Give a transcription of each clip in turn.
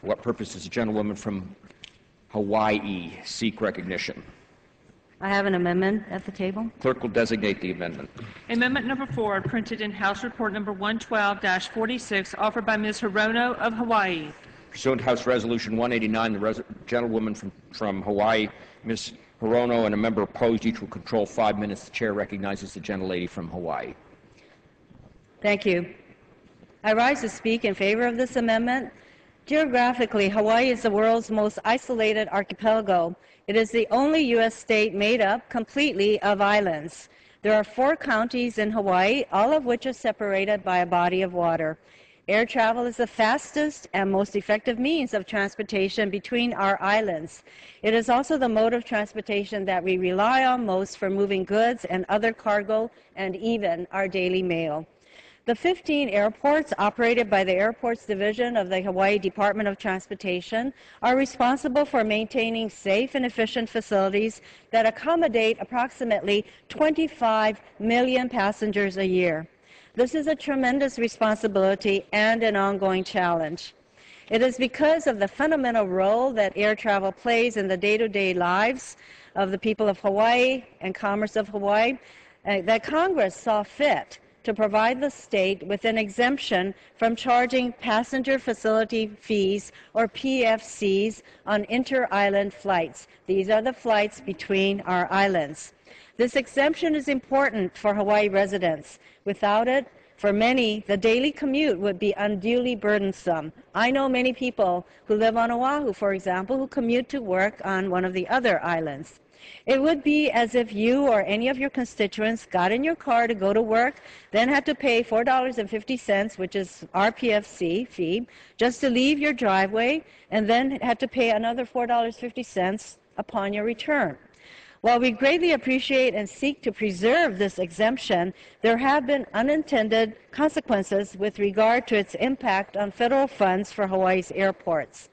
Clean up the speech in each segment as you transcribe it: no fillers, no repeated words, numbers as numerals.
For what purpose does the gentlewoman from Hawaii seek recognition? I have an amendment at the table. Clerk will designate the amendment. Amendment number 4, printed in House Report number 112-46, offered by Ms. Hirono of Hawaii. Pursuant to House Resolution 189, the gentlewoman from Hawaii, Ms. Hirono, and a member opposed, each will control 5 minutes. The chair recognizes the gentlelady from Hawaii. Thank you. I rise to speak in favor of this amendment. Geographically, Hawaii is the world's most isolated archipelago. It is the only U.S. state made up completely of islands. There are 4 counties in Hawaii, all of which are separated by a body of water. Air travel is the fastest and most effective means of transportation between our islands. It is also the mode of transportation that we rely on most for moving goods and other cargo and even our daily mail. The 15 airports operated by the Airports Division of the Hawaii Department of Transportation are responsible for maintaining safe and efficient facilities that accommodate approximately 25 million passengers a year. This is a tremendous responsibility and an ongoing challenge. It is because of the fundamental role that air travel plays in the day-to-day lives of the people of Hawaii and commerce of Hawaii that Congress saw fit to provide the state with an exemption from charging passenger facility fees, or PFCs, on inter-island flights. These are the flights between our islands. This exemption is important for Hawaii residents. Without it, for many, the daily commute would be unduly burdensome. I know many people who live on Oahu, for example, who commute to work on one of the other islands. It would be as if you or any of your constituents got in your car to go to work, then had to pay $4.50, which is our PFC fee, just to leave your driveway, and then had to pay another $4.50 upon your return. While we greatly appreciate and seek to preserve this exemption, there have been unintended consequences with regard to its impact on federal funds for Hawaii's airports.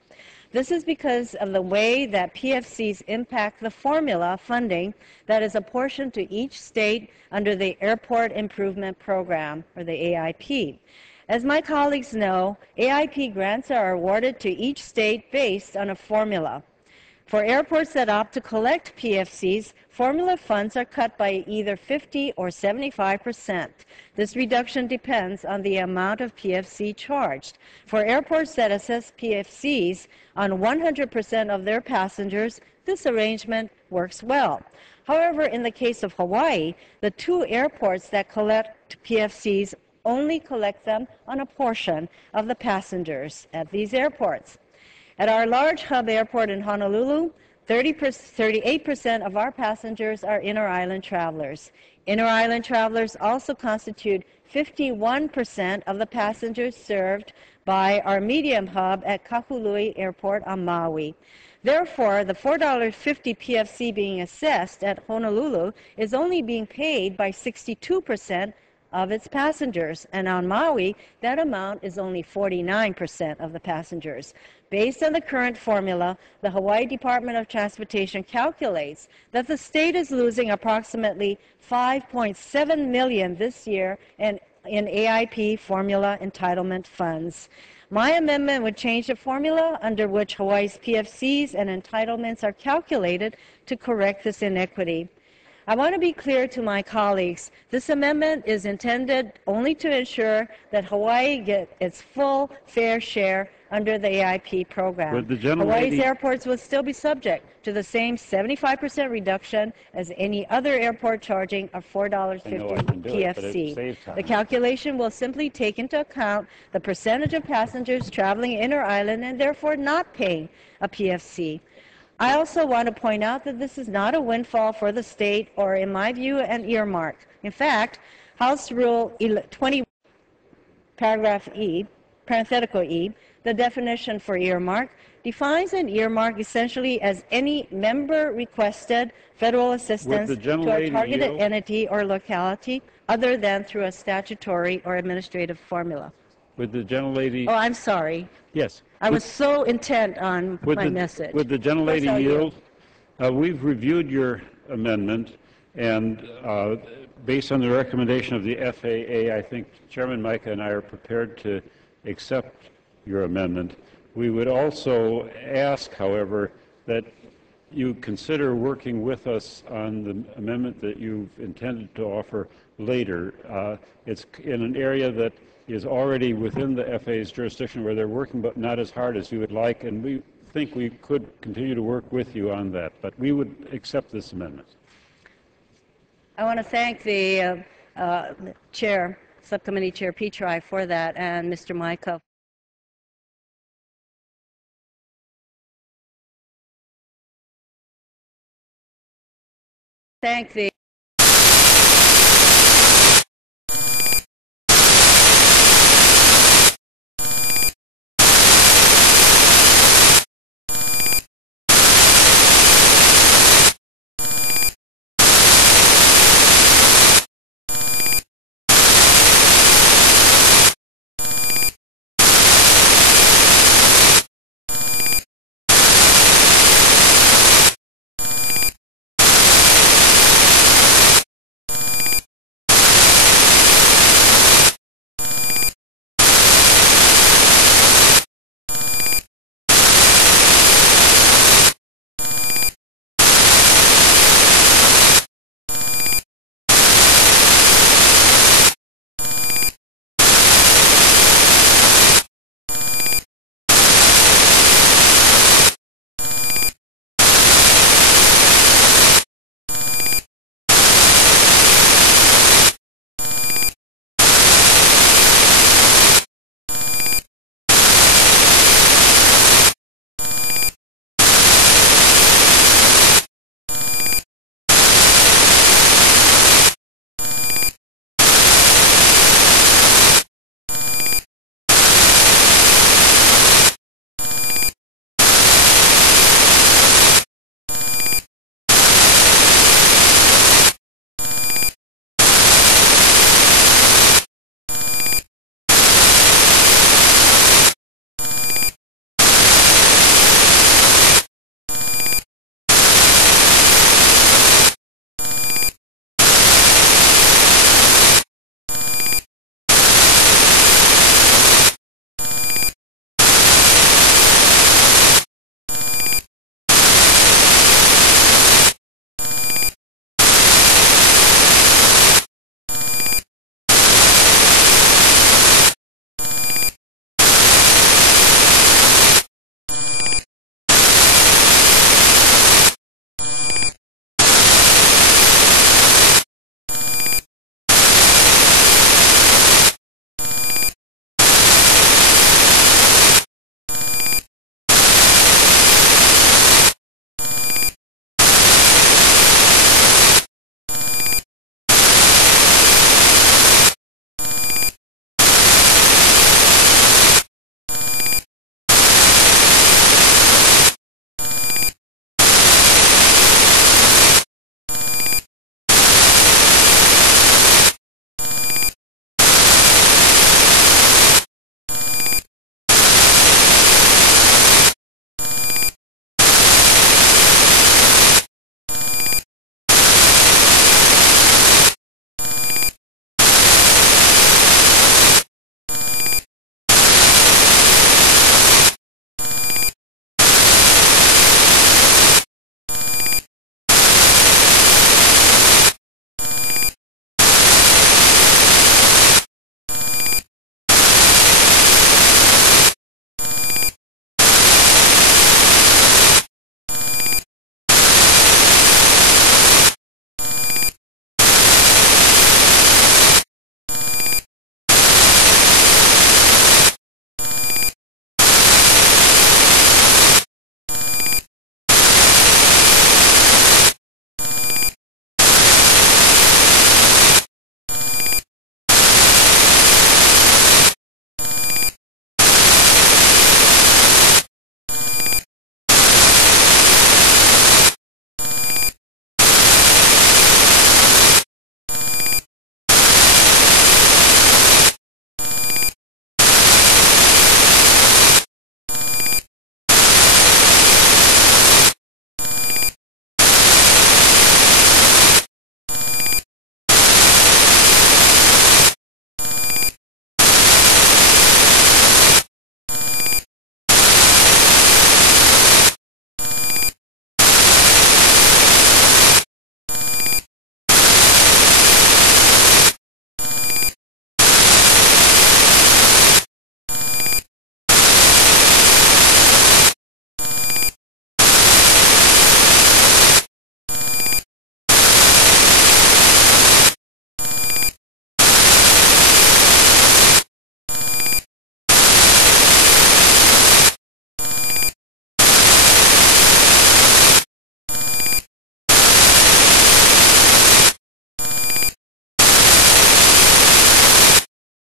This is because of the way that PFCs impact the formula funding that is apportioned to each state under the Airport Improvement Program, or the AIP. As my colleagues know, AIP grants are awarded to each state based on a formula. For airports that opt to collect PFCs, formula funds are cut by either 50 or 75%. This reduction depends on the amount of PFC charged. For airports that assess PFCs on 100% of their passengers, this arrangement works well. However, in the case of Hawaii, the 2 airports that collect PFCs only collect them on a portion of the passengers at these airports. At our large hub airport in Honolulu, 38% of our passengers are inter-island travelers. Inter-island travelers also constitute 51% of the passengers served by our medium hub at Kahului Airport on Maui. Therefore, the $4.50 PFC being assessed at Honolulu is only being paid by 62% of its passengers, and on Maui, that amount is only 49% of the passengers. Based on the current formula, the Hawaii Department of Transportation calculates that the state is losing approximately $5.7 million this year in AIP formula entitlement funds. My amendment would change the formula under which Hawaii's PFCs and entitlements are calculated to correct this inequity. I want to be clear to my colleagues, this amendment is intended only to ensure that Hawaii gets its full fair share under the AIP program. Hawaii's airports will still be subject to the same 75% reduction as any other airport charging a $4.50 PFC. The calculation will simply take into account the percentage of passengers traveling inter-island and therefore not paying a PFC. I also want to point out that this is not a windfall for the state or, in my view, an earmark. In fact, House Rule 20, paragraph E, parenthetical E, the definition for earmark, defines an earmark essentially as any member-requested federal assistance to a targeted entity or locality other than through a statutory or administrative formula. Would the gentlelady... Oh, I'm sorry. Yes. I was so intent on my message. Would the gentlelady yield? We've reviewed your amendment, and based on the recommendation of the FAA, I think Chairman Micah and I are prepared to accept your amendment. We would also ask, however, that you consider working with us on the amendment that you've intended to offer later. It's in an area that is already within the FAA's jurisdiction where they're working, but not as hard as you would like, and we think we could continue to work with you on that, but we would accept this amendment. I want to thank the Chair, Subcommittee Chair Petri for that, and Mr. Michael. Thank the